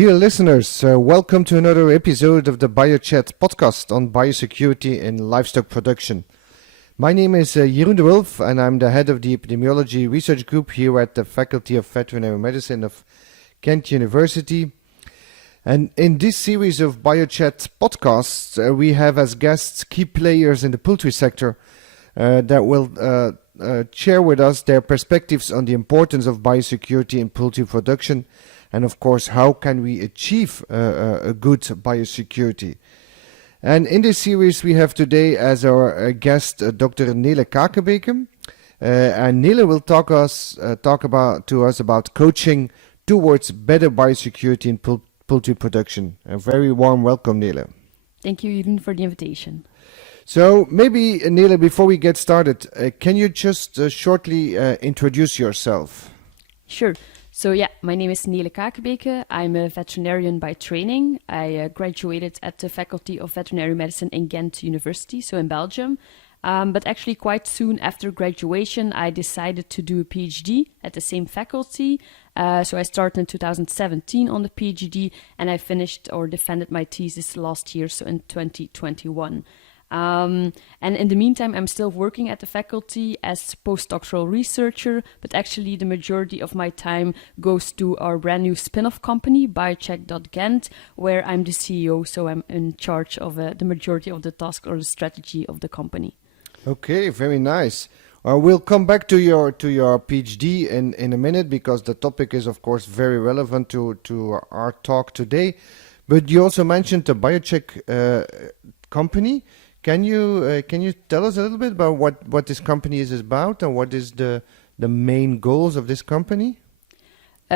Dear listeners, welcome to another episode of the BioChat podcast on biosecurity in livestock production. My name is Jeroen de Wulf and I'm the head of the epidemiology research group here at the Faculty of Veterinary Medicine of Kent University. And in this series of BioChat podcasts, we have as guests key players in the poultry sector that will share with us their perspectives on the importance of biosecurity in poultry production. And of course, how can we achieve a good biosecurity? And in this series, we have today as our guest Dr. Nele Kakebeke. And Nele will talk to us about coaching towards better biosecurity in poultry production. A very warm welcome, Nele. Thank you, Jeroen, for the invitation. So maybe, Nele, before we get started, can you just shortly introduce yourself? Sure. So my name is Nele Kakebeke. I'm a veterinarian by training. I graduated at the Faculty of Veterinary Medicine in Ghent University, so in Belgium. But actually quite soon after graduation, I decided to do a PhD at the same faculty. So I started in 2017 on the PhD and I finished or defended my thesis last year, so in 2021. And in the meantime, I'm still working at the faculty as postdoctoral researcher, but actually the majority of my time goes to our brand new spin-off company, biocheck.ghent, where I'm the CEO, so I'm in charge of the majority of the task or the strategy of the company. Okay, very nice. We'll come back to your PhD in a minute because the topic is, of course, very relevant to our talk today. But you also mentioned the biocheck company. Can you tell us a little bit about what this company is about and what is the main goals of this company?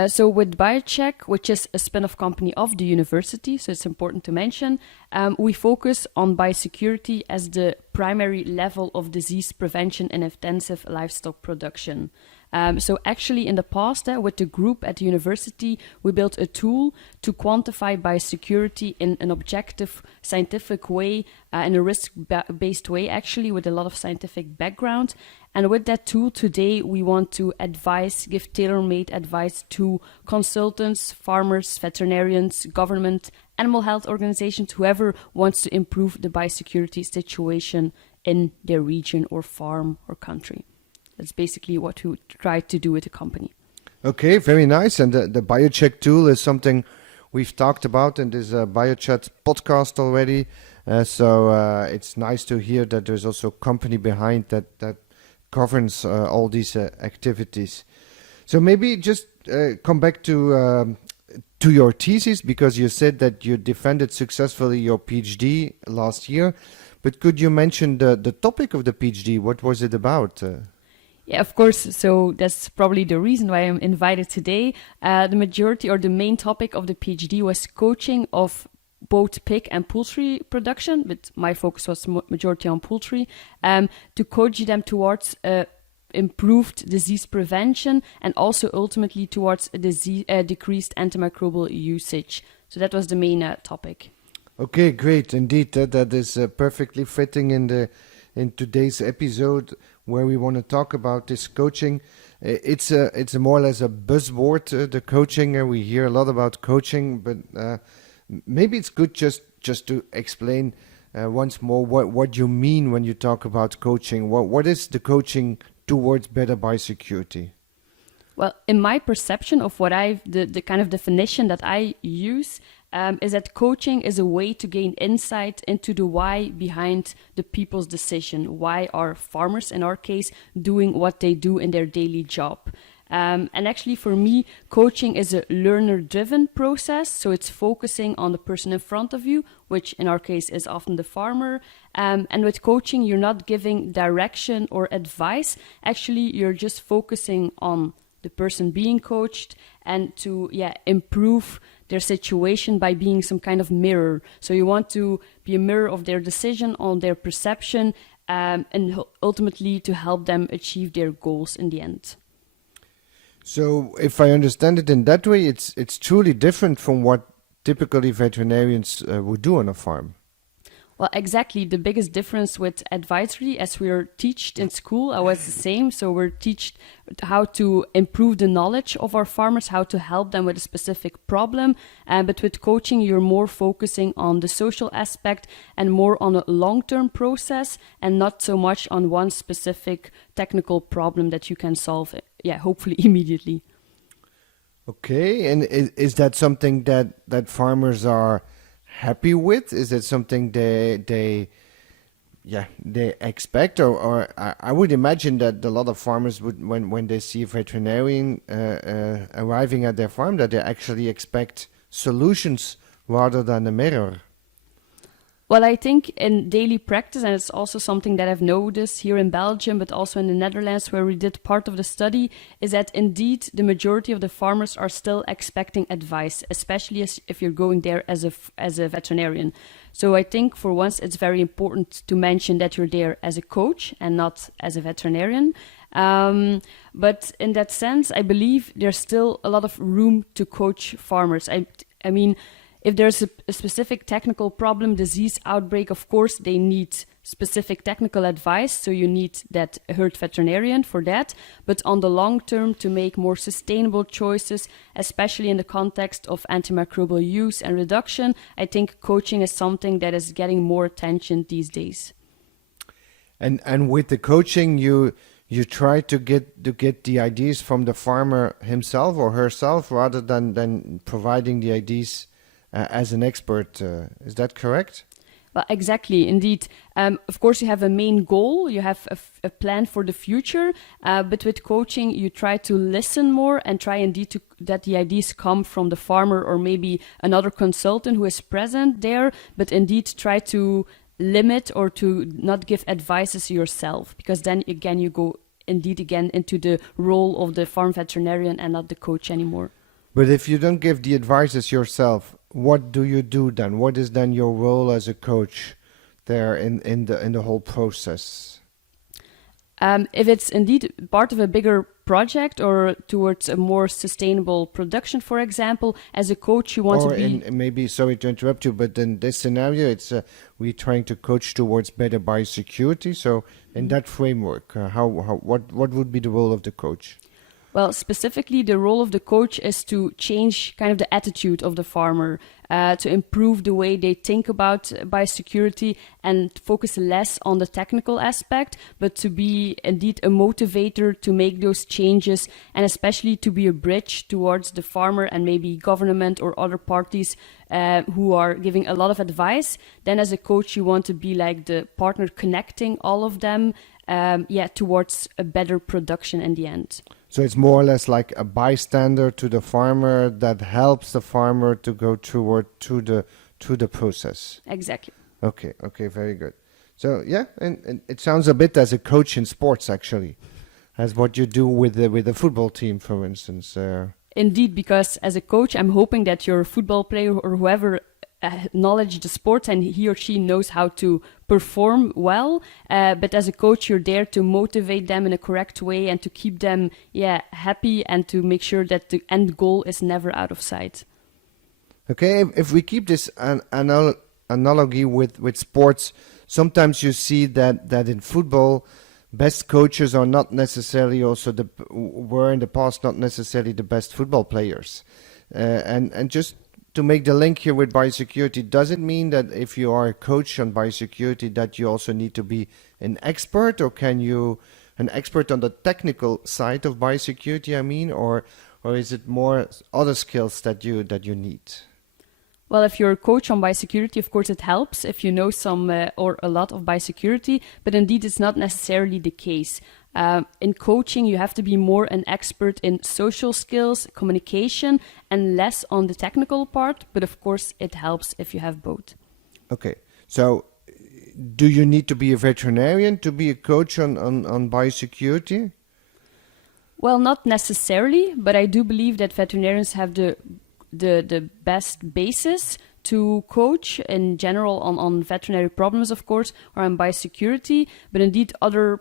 So with BioCheck, which is a spin-off company of the university, so it's important to mention, we focus on biosecurity as the primary level of disease prevention in intensive livestock production. So actually in the past, with the group at the university, we built a tool to quantify biosecurity in an objective, scientific way, in a risk-based way, actually, with a lot of scientific background. And with that tool today, we want to give tailor-made advice to consultants, farmers, veterinarians, government, animal health organizations, whoever wants to improve the biosecurity situation in their region or farm or country. That's basically what we try to do with the company. Okay, very nice. And the BioCheck tool is something we've talked about in this BioChat podcast already. So it's nice to hear that there's also a company behind that governs all these activities. So maybe just come back to your thesis, because you said that you defended successfully your PhD last year. But could you mention the topic of the PhD? What was it about? Yeah, of course. So that's probably the reason why I'm invited today. The majority or the main topic of the PhD was coaching of both pig and poultry production, but my focus was majority on poultry, to coach them towards improved disease prevention and also ultimately towards a decreased antimicrobial usage. So that was the main topic. Okay, great. Indeed, that is perfectly fitting in today's episode, where we want to talk about this coaching. It's a more or less a buzzword, the coaching, and we hear a lot about coaching, but maybe it's good just to explain once more what you mean when you talk about coaching. What is the coaching towards better biosecurity? Well, in my perception of what the kind of definition that I use is that coaching is a way to gain insight into the why behind the people's decision. Why are farmers, in our case, doing what they do in their daily job? And actually, for me, coaching is a learner-driven process. So it's focusing on the person in front of you, which in our case is often the farmer. And with coaching, you're not giving direction or advice. Actually, you're just focusing on the person being coached and to improve their situation by being some kind of mirror. So you want to be a mirror of their decision, on their perception, and ultimately to help them achieve their goals in the end. So if I understand it in that way, it's truly different from what typically veterinarians would do on a farm. Well, exactly. The biggest difference with advisory, as we are taught in school, I was the same. So we're taught how to improve the knowledge of our farmers, how to help them with a specific problem. But with coaching, you're more focusing on the social aspect and more on a long-term process and not so much on one specific technical problem that you can solve, hopefully immediately. Okay, and is that something that farmers are happy with? Is it something they expect, or I would imagine that a lot of farmers would, when they see a veterinarian arriving at their farm, that they actually expect solutions rather than a mirror. Well, I think in daily practice, and it's also something that I've noticed here in Belgium, but also in the Netherlands, where we did part of the study, is that indeed the majority of the farmers are still expecting advice, especially if you're going there as a veterinarian. So I think for once it's very important to mention that you're there as a coach and not as a veterinarian. But in that sense, I believe there's still a lot of room to coach farmers. I mean, if there's a specific technical problem, disease outbreak, of course, they need specific technical advice. So you need that herd veterinarian for that. But on the long term, to make more sustainable choices, especially in the context of antimicrobial use and reduction, I think coaching is something that is getting more attention these days. And with the coaching, you try to get the ideas from the farmer himself or herself rather than providing the ideas as an expert. Is that correct? Well, exactly, indeed. Of course, you have a main goal, you have a plan for the future, but with coaching, you try to listen more and try indeed that the ideas come from the farmer or maybe another consultant who is present there, but indeed try to limit or to not give advices yourself, because then again you go indeed again into the role of the farm veterinarian and not the coach anymore. But if you don't give the advices yourself, what do you do then? What is then your role as a coach there in the whole process? If it's indeed part of a bigger project or towards a more sustainable production, for example, as a coach, you want to be... Maybe, sorry to interrupt you, but in this scenario, it's we're trying to coach towards better biosecurity. So in that framework, what would be the role of the coach? Well, specifically, the role of the coach is to change kind of the attitude of the farmer, to improve the way they think about biosecurity and focus less on the technical aspect, but to be indeed a motivator to make those changes and especially to be a bridge towards the farmer and maybe government or other parties who are giving a lot of advice. Then as a coach, you want to be like the partner connecting all of them towards a better production in the end. So it's more or less like a bystander to the farmer that helps the farmer to go to the process. Exactly. Okay, very good. So yeah, and it sounds a bit as a coach in sports actually, as what you do with the football team, for instance. Indeed, because as a coach, I'm hoping that your football player or whoever knowledge the sport and he or she knows how to perform well, but as a coach you're there to motivate them in a correct way and to keep them happy and to make sure that the end goal is never out of sight. Okay, if we keep this analogy with sports, sometimes you see that in football best coaches are not necessarily were in the past not necessarily the best football players, and just to make the link here with biosecurity, does it mean that if you are a coach on biosecurity that you also need to be an expert, or can you an expert on the technical side of biosecurity, I mean, or is it more other skills that you need? Well, if you're a coach on biosecurity, of course it helps if you know some or a lot of biosecurity, but indeed it's not necessarily the case. In coaching, you have to be more an expert in social skills, communication, and less on the technical part. But of course, it helps if you have both. Okay. So do you need to be a veterinarian to be a coach on biosecurity? Well, not necessarily, but I do believe that veterinarians have the best basis to coach in general on veterinary problems, of course, or on biosecurity, but indeed other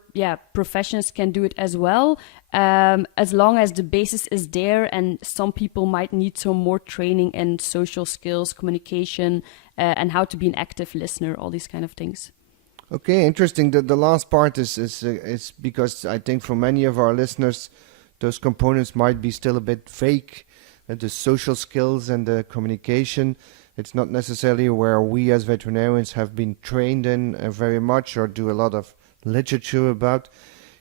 professions can do it as well, as long as the basis is there, and some people might need some more training in social skills, communication, and how to be an active listener, all these kind of things. Okay, interesting. The last part is because I think for many of our listeners, those components might be still a bit vague. The social skills and the communication, it's not necessarily where we as veterinarians have been trained in very much or do a lot of literature about.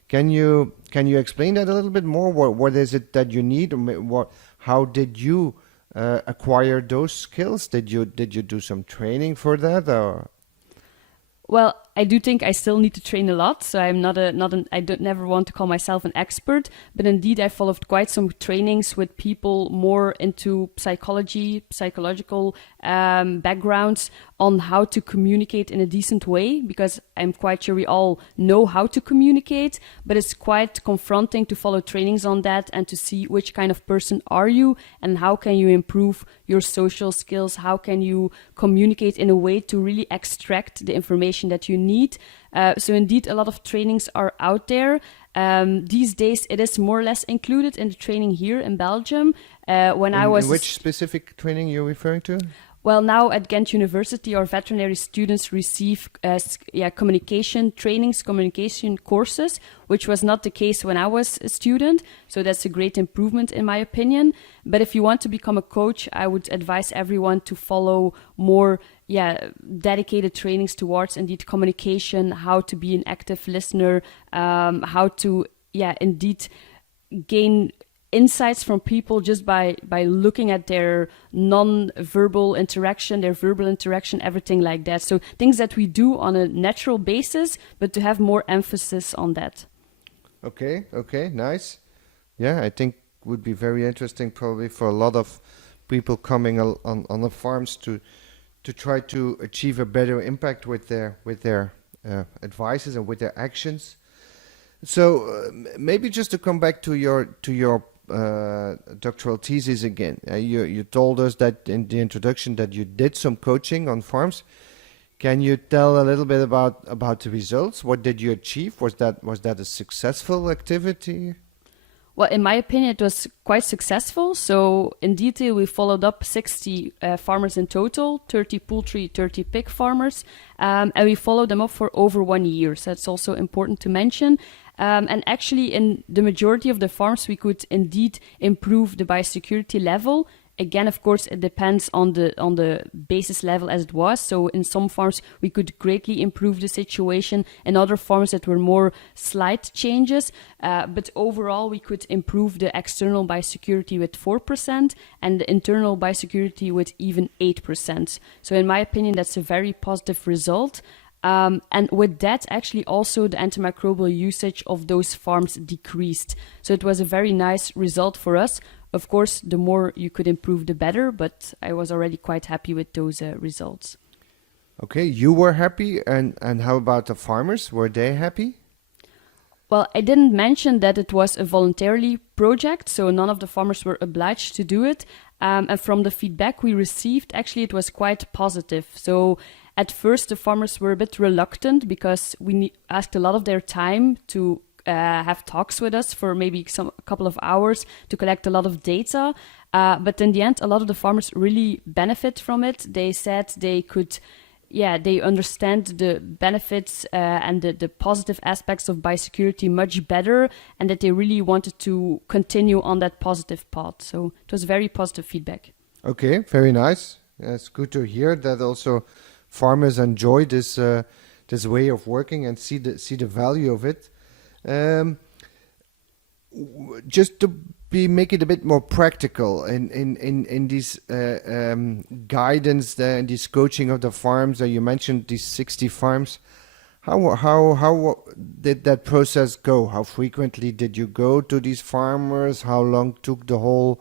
Can you explain that a little bit more? What is it that you need? How did you acquire those skills? Did you do some training for that, or? Well, I do think I still need to train a lot, so I'm I don't never want to call myself an expert, but indeed I followed quite some trainings with people more into psychological backgrounds on how to communicate in a decent way, because I'm quite sure we all know how to communicate, but it's quite confronting to follow trainings on that and to see which kind of person are you and how can you improve your social skills, how can you communicate in a way to really extract the information that you need. So indeed, a lot of trainings are out there. These days, it is more or less included in the training here in Belgium. Which specific training you're referring to? Well, now at Ghent University, our veterinary students receive communication trainings, communication courses, which was not the case when I was a student. So that's a great improvement in my opinion. But if you want to become a coach, I would advise everyone to follow more dedicated trainings towards indeed communication, how to be an active listener, how to indeed gain insights from people just by looking at their non-verbal interaction, their verbal interaction, everything like that. So things that we do on a natural basis, but to have more emphasis on that. Okay, nice. Yeah, I think would be very interesting probably for a lot of people coming on the farms to try to achieve a better impact with their advices and with their actions. So maybe just to come back to your doctoral thesis again. You told us that in the introduction that you did some coaching on farms. Can you tell a little bit about the results? What did you achieve? Was that a successful activity? Well, in my opinion, it was quite successful. So in detail, we followed up 60 farmers in total, 30 poultry, 30 pig farmers, and we followed them up for over 1 year. So that's also important to mention. And actually, in the majority of the farms, we could indeed improve the biosecurity level. Again, of course, it depends on the basis level as it was. So in some farms, we could greatly improve the situation. In other farms, that were more slight changes. But overall, we could improve the external biosecurity with 4% and the internal biosecurity with even 8%. So in my opinion, that's a very positive result. And with that, actually also the antimicrobial usage of those farms decreased. So it was a very nice result for us. Of course, the more you could improve, the better, but I was already quite happy with those results. Okay, you were happy, and how about the farmers? Were they happy? Well, I didn't mention that it was a voluntary project, so none of the farmers were obliged to do it. And from the feedback we received, actually it was quite positive. So at first the farmers were a bit reluctant because we asked a lot of their time to have talks with us for maybe a couple of hours to collect a lot of data. But in the end, a lot of the farmers really benefit from it. They said they could, they understand the benefits and the positive aspects of biosecurity much better, and that they really wanted to continue on that positive path. So it was very positive feedback. Okay, very nice. It's good to hear that also farmers enjoy this way of working and see the value of it. Just to make it a bit more practical in this guidance and this coaching of the farms. You mentioned these 60 farms. How did that process go? How frequently did you go to these farmers? How long took the whole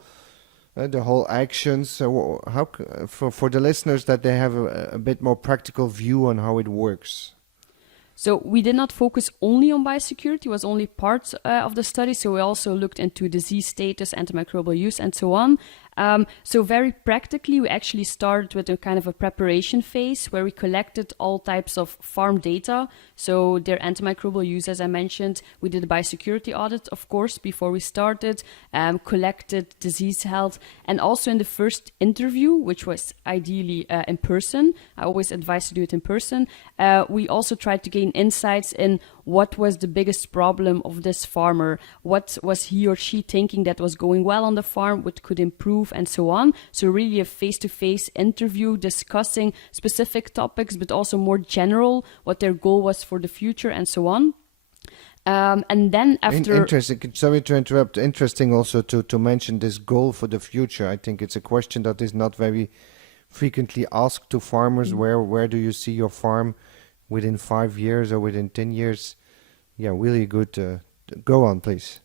actions? So how for the listeners that they have a bit more practical view on how it works? So we did not focus only on biosecurity, it was only part of the study. So we also looked into disease status, antimicrobial use, and so on. So very practically, we actually started with a kind of a preparation phase where we collected all types of farm data. So their antimicrobial use, as I mentioned, we did a biosecurity audit, of course, before we started, collected disease health, and also in the first interview, which was ideally in person. I always advise to do it in person. We also tried to gain insights in what was the biggest problem of this farmer, what was he or she thinking that was going well on the farm, what could improve, and so on. So really a face-to-face interview discussing specific topics, but also more general, what their goal was for the future, and so on. And then after... Interesting. Sorry to interrupt. Interesting also to mention this goal for the future. I think it's a question that is not very frequently asked to farmers. Where do you see your farm within 5 years or within 10 years? Yeah, really good. Go on, please.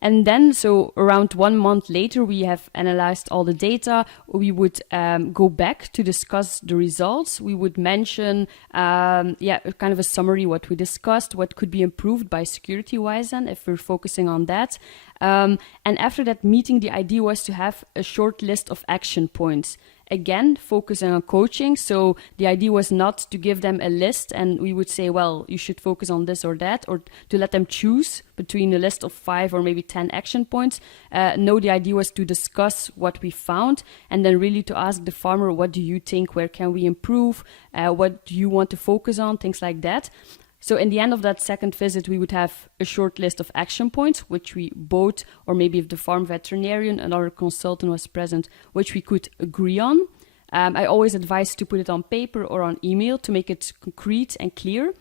And then, so around 1 month later, we have analyzed all the data. We would go back to discuss the results. We would mention, kind of a summary, what we discussed, what could be improved by security-wise then, if we're focusing on that. And after that meeting, the idea was to have a short list of action points. Again, focusing on coaching. So the idea was not to give them a list and we would say, well, you should focus on this or that, or to let them choose between a list of 5 or maybe 10 action points. No, the idea was to discuss what we found and then really to ask the farmer, what do you think? Where can we improve? What do you want to focus on? Things like that. So in the end of that second visit, we would have a short list of action points, which we both, or maybe if the farm veterinarian and our consultant was present, which we could agree on. I always advise to put it on paper or on email to make it concrete and clear.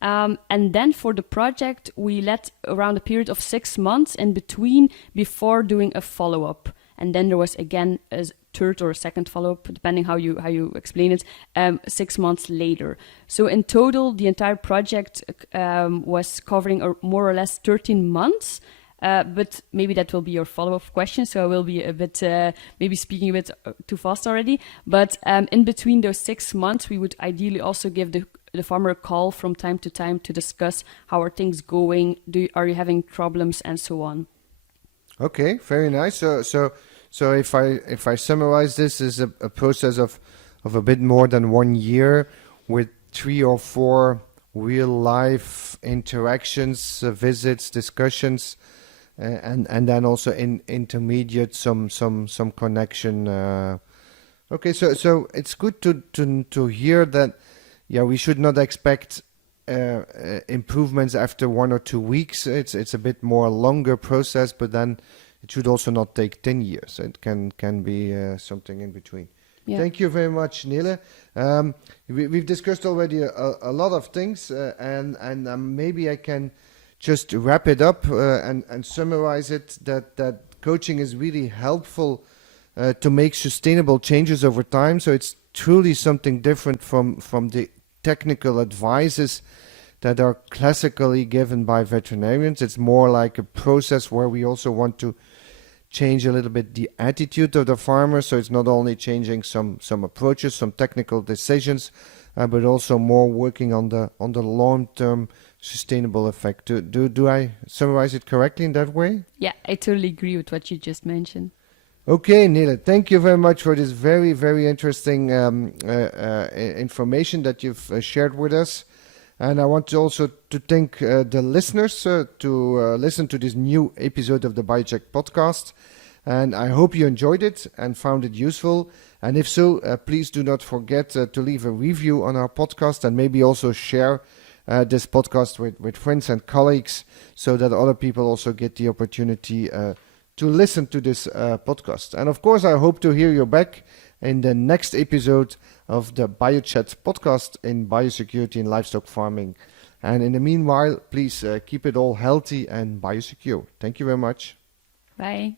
And then for the project, we let around a period of 6 months in between before doing a follow-up. And then there was again a third or a second follow-up, depending how you explain it, 6 months later. So in total, the entire project was covering more or less 13 months. But maybe that will be your follow-up question, so I will be a bit, maybe speaking a bit too fast already. But in between those 6 months, we would ideally also give the farmer a call from time to time to discuss how are things going, are you having problems, and so on. Okay, very nice. So if I summarize this as a process of a bit more than 1 year with 3 or 4 real life interactions, visits, discussions, and then also in intermediate some connection. Okay, so it's good to hear that. Yeah, we should not expect improvements after 1 or 2 weeks. It's a bit more longer process, but then it should also not take 10 years. It can be something in between. Yeah. Thank you very much, Nele. We've discussed already a lot of things, and maybe I can just wrap it up and summarize it that coaching is really helpful to make sustainable changes over time. So it's truly something different from the technical advices that are classically given by veterinarians. It's more like a process where we also want to change a little bit the attitude of the farmer. So it's not only changing some approaches, some technical decisions, but also more working on the long-term sustainable effect. Do I summarize it correctly in that way? Yeah, I totally agree with what you just mentioned. Okay, Nele, thank you very much for this very, very interesting information that you've shared with us. And I want to also to thank the listeners to listen to this new episode of the BioCheck podcast. And I hope you enjoyed it and found it useful. And if so, please do not forget to leave a review on our podcast and maybe also share this podcast with friends and colleagues so that other people also get the opportunity to listen to this podcast. And of course, I hope to hear you back in the next episode of the BioChat podcast in biosecurity and livestock farming. And in the meanwhile, please keep it all healthy and biosecure. Thank you very much. Bye.